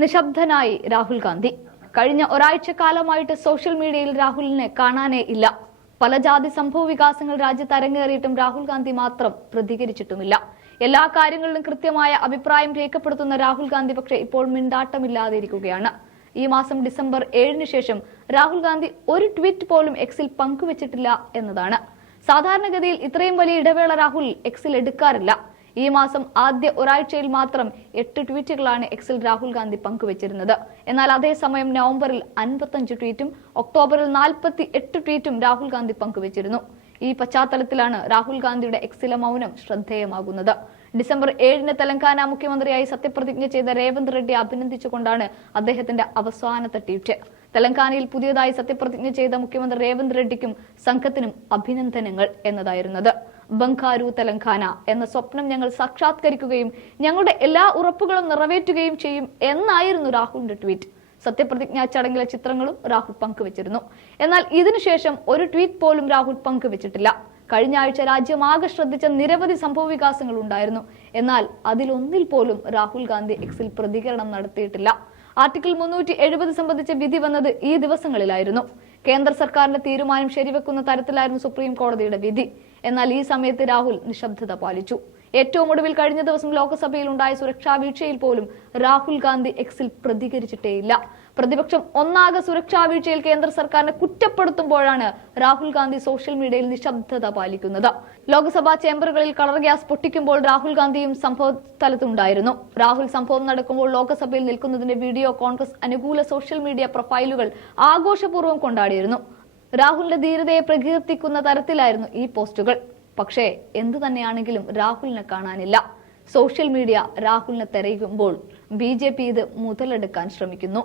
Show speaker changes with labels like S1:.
S1: നിശബ്ദനായി രാഹുൽ ഗാന്ധി. കഴിഞ്ഞ ഒരാഴ്ച കാലമായിട്ട് സോഷ്യൽ മീഡിയയിൽ രാഹുലിനെ കാണാനേ ഇല്ല. പല ജാതി സംഭവ വികാസങ്ങൾ രാജ്യത്ത് അരങ്ങേറിയിട്ടും രാഹുൽ ഗാന്ധി മാത്രം പ്രതികരിച്ചിട്ടുമില്ല. എല്ലാ കാര്യങ്ങളിലും കൃത്യമായ അഭിപ്രായം രേഖപ്പെടുത്തുന്ന രാഹുൽ ഗാന്ധി പക്ഷേ ഇപ്പോൾ മിണ്ടാട്ടമില്ലാതിരിക്കുകയാണ്. ഈ മാസം ഡിസംബർ ഏഴിന് ശേഷം രാഹുൽ ഗാന്ധി ഒരു ട്വീറ്റ് പോലും എക്സിൽ പങ്കുവച്ചിട്ടില്ല എന്നതാണ്. സാധാരണഗതിയിൽ ഇത്രയും വലിയ ഇടവേള രാഹുൽ എക്സിൽ എടുക്കാറില്ല. ഈ മാസം ആദ്യ ഒരാഴ്ചയിൽ മാത്രം എട്ട് ട്വീറ്റുകളാണ് എക്സിൽ രാഹുൽ ഗാന്ധി പങ്കുവച്ചിരുന്നത്. എന്നാൽ അതേസമയം നവംബറിൽ അൻപത്തഞ്ച് ട്വീറ്റും ഒക്ടോബറിൽ നാൽപ്പത്തി എട്ട് ട്വീറ്റും രാഹുൽ ഗാന്ധി പങ്കുവച്ചിരുന്നു. ഈ പശ്ചാത്തലത്തിലാണ് രാഹുൽ ഗാന്ധിയുടെ എക്സിലെ മൗനം ശ്രദ്ധേയമാകുന്നത്. ഡിസംബർ ഏഴിന് തെലങ്കാന മുഖ്യമന്ത്രിയായി സത്യപ്രതിജ്ഞ ചെയ്ത രേവന്ത് റെഡ്ഡി അഭിനന്ദിച്ചുകൊണ്ടാണ് അദ്ദേഹത്തിന്റെ അവസാനത്തെ ട്വീറ്റ്. തെലങ്കാനയിൽ പുതിയതായി സത്യപ്രതിജ്ഞ ചെയ്ത മുഖ്യമന്ത്രി രേവന്ത് റെഡ്ഡിക്കും സംഘത്തിനും അഭിനന്ദനങ്ങൾ എന്നതായിരുന്നത്. ബംഗാരു തെലങ്കാന എന്ന സ്വപ്നം ഞങ്ങൾ സാക്ഷാത്കരിക്കുകയും ഞങ്ങളുടെ എല്ലാ ഉറപ്പുകളും നിറവേറ്റുകയും ചെയ്യും എന്നായിരുന്നു രാഹുലിന്റെ ട്വീറ്റ്. സത്യപ്രതിജ്ഞാ ചടങ്ങിലെ ചിത്രങ്ങളും രാഹുൽ പങ്കുവച്ചിരുന്നു. എന്നാൽ ഇതിനുശേഷം ഒരു ട്വീറ്റ് പോലും രാഹുൽ പങ്കുവച്ചിട്ടില്ല. കഴിഞ്ഞ ആഴ്ച രാജ്യമാകെ ശ്രദ്ധിച്ച നിരവധി സംഭവ വികാസങ്ങൾ ഉണ്ടായിരുന്നു. എന്നാൽ അതിലൊന്നിൽ പോലും രാഹുൽ ഗാന്ധി എക്സിൽ പ്രതികരണം നടത്തിയിട്ടില്ല. ആർട്ടിക്കിൾ മുന്നൂറ്റി എഴുപത് സംബന്ധിച്ച വിധി വന്നത് ഈ ദിവസങ്ങളിലായിരുന്നു. കേന്ദ്ര സർക്കാരിന്റെ തീരുമാനം ശരിവെക്കുന്ന തരത്തിലായിരുന്നു സുപ്രീം കോടതിയുടെ വിധി. എന്നാൽ ഈ സമയത്ത് രാഹുൽ നിശബ്ദത പാലിച്ചു. ഏറ്റവും ഒടുവിൽ കഴിഞ്ഞ ദിവസം ലോക്സഭയിൽ ഉണ്ടായ സുരക്ഷാ വീഴ്ചയിൽ പോലും രാഹുൽ ഗാന്ധി എക്സിൽ പ്രതികരിച്ചിട്ടേയില്ല. പ്രതിപക്ഷം ഒന്നാകെ സുരക്ഷാ വീഴ്ചയിൽ കേന്ദ്ര സർക്കാരിനെ കുറ്റപ്പെടുത്തുമ്പോഴാണ് രാഹുൽ ഗാന്ധി സോഷ്യൽ മീഡിയയിൽ നിശബ്ദത പാലിക്കുന്നത്. ലോക്സഭാ ചേംബറുകളിൽ കളർ ഗ്യാസ് പൊട്ടിക്കുമ്പോൾ രാഹുൽ ഗാന്ധിയും സംഭവ സ്ഥലത്തുണ്ടായിരുന്നു. രാഹുൽ സംഭവം നടക്കുമ്പോൾ ലോക്സഭയിൽ നിൽക്കുന്നതിന്റെ വീഡിയോ കോൺഗ്രസ് അനുകൂല സോഷ്യൽ മീഡിയ പ്രൊഫൈലുകൾ ആഘോഷപൂർവം കൊണ്ടാടിയിരുന്നു. രാഹുലിന്റെ ധീരതയെ പ്രകീർത്തിക്കുന്ന തരത്തിലായിരുന്നു ഈ പോസ്റ്റുകൾ. പക്ഷേ എന്തു തന്നെയാണെങ്കിലും രാഹുലിനെ കാണാനില്ല. സോഷ്യൽ മീഡിയ രാഹുലിനെ തെരയുമ്പോൾ ബി ഇത് മുതലെടുക്കാൻ ശ്രമിക്കുന്നു.